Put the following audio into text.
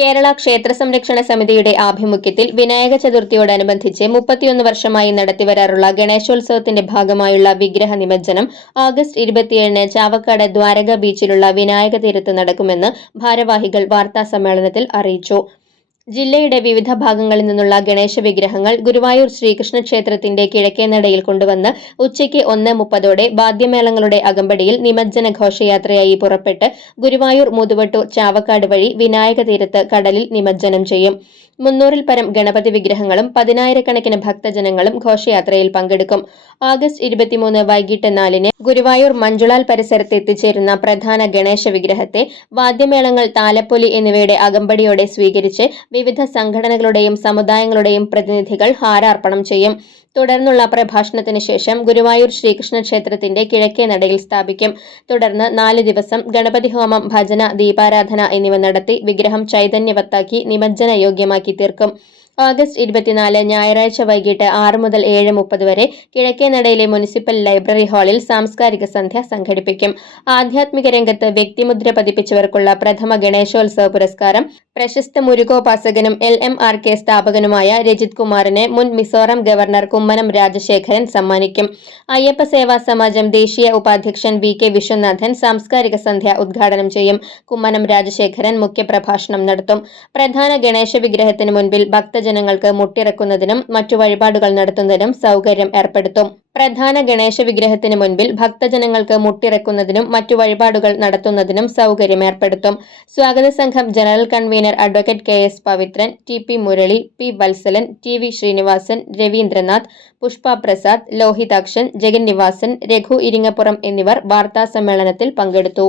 കേരള ക്ഷേത്ര സംരക്ഷണ സമിതിയുടെ ആഭിമുഖ്യത്തിൽ വിനായക ചതുർത്ഥിയോടനുബന്ധിച്ച് മുപ്പത്തിയൊന്ന് വർഷമായി നടത്തിവരാറുള്ള ഗണേശോത്സവത്തിന്റെ ഭാഗമായുള്ള വിഗ്രഹ നിമജ്ജനം ആഗസ്റ്റ് ഇരുപത്തിയേഴിന് ചാവക്കാട് ദ്വാരക ബീച്ചിലുള്ള വിനായക തീരത്ത് നടക്കുമെന്ന് ഭാരവാഹികൾ വാർത്താ സമ്മേളനത്തിൽ അറിയിച്ചു. ജില്ലയുടെ വിവിധ ഭാഗങ്ങളിൽ നിന്നുള്ള ഗണേശ വിഗ്രഹങ്ങൾ ഗുരുവായൂർ ശ്രീകൃഷ്ണ ക്ഷേത്രത്തിന്റെ കിഴക്കേ നടയിൽ കൊണ്ടുവന്ന് ഉച്ചയ്ക്ക് ഒന്ന് മുപ്പതോടെ വാദ്യമേളങ്ങളുടെ അകമ്പടിയിൽ നിമജ്ജന ഘോഷയാത്രയായി പുറപ്പെട്ട് ഗുരുവായൂർ മുതുവട്ടൂർ ചാവക്കാട് വഴി വിനായക തീരത്ത് കടലിൽ നിമജ്ജനം ചെയ്യും. മുന്നൂറിൽ പരം ഗണപതി വിഗ്രഹങ്ങളും പതിനായിരക്കണക്കിന് ഭക്തജനങ്ങളും ഘോഷയാത്രയിൽ പങ്കെടുക്കും. ആഗസ്റ്റ് ഇരുപത്തിമൂന്ന് വൈകിട്ട് നാലിന് ഗുരുവായൂർ മഞ്ജുളാൽ പരിസരത്ത് എത്തിച്ചേരുന്ന പ്രധാന ഗണേശ വിഗ്രഹത്തെ വാദ്യമേളങ്ങൾ താലപ്പൊലി എന്നിവയുടെ അകമ്പടിയോടെ സ്വീകരിച്ച് വിവിധ സംഘടനകളുടെയും സമുദായങ്ങളുടെയും പ്രതിനിധികൾ ഹാരാർപ്പണം ചെയ്യും. തുടർന്നുള്ള പ്രഭാഷണത്തിന് ശേഷം ഗുരുവായൂർ ശ്രീകൃഷ്ണ ക്ഷേത്രത്തിന്റെ കിഴക്കേ നടയിൽ സ്ഥാപിക്കും. തുടർന്ന് നാല് ദിവസം ഗണപതി ഹോമം ഭജന ദീപാരാധന എന്നിവ നടത്തി വിഗ്രഹം ചൈതന്യവത്താക്കി നിമജ്ജന യോഗ്യമാക്കി തീർക്കും. ഓഗസ്റ്റ് ഇരുപത്തിനാല് ഞായറാഴ്ച വൈകിട്ട് ആറ് മുതൽ ഏഴ് മുപ്പത് വരെ കിഴക്കേ നടയിലെ മുനിസിപ്പൽ ലൈബ്രറി ഹാളിൽ സാംസ്കാരിക സന്ധ്യ സംഘടിപ്പിക്കും. ആധ്യാത്മിക രംഗത്ത് വ്യക്തിമുദ്ര പതിപ്പിച്ചവർക്കുള്ള പ്രഥമ ഗണേശോത്സവ പുരസ്കാരം പ്രശസ്ത മുരുകോപാസകനും എൽ എം ആർ കെ സ്ഥാപകനുമായ രജിത് കുമാറിനെ മുൻ മിസോറാം ഗവർണർ കുമ്മനം രാജശേഖരൻ സമ്മാനിക്കും. അയ്യപ്പ സേവാ സമാജം ദേശീയ ഉപാധ്യക്ഷൻ വി കെ വിശ്വനാഥൻ സാംസ്കാരിക സന്ധ്യ ഉദ്ഘാടനം ചെയ്യും. കുമ്മനം രാജശേഖരൻ മുഖ്യപ്രഭാഷണം നടത്തും. പ്രധാന ഗണേശ വിഗ്രഹത്തിന് മുൻപിൽ ഭക്തജനങ്ങൾക്ക് മുട്ടിറക്കുന്നതിനും മറ്റു വഴിപാടുകൾ നടത്തുന്നതിനും സൗകര്യം ഏർപ്പെടുത്തും. പ്രധാന ഗണേശ വിഗ്രഹത്തിന് മുൻപിൽ ഭക്തജനങ്ങൾക്ക് മുട്ടിറക്കുന്നതിനും മറ്റു വഴിപാടുകൾ നടത്തുന്നതിനും സൗകര്യം ഏർപ്പെടുത്തും സ്വാഗത സംഘം general convener advocate K S Pavithran T P Murali P Vatsalan T V Srinivasan Raveendranath Pushpa Prasad Lohithakshan Jagannivasan Raghu Iringappuram എന്നിവർ വാർത്താ സമ്മേളനത്തിൽ പങ്കെടുത്തു.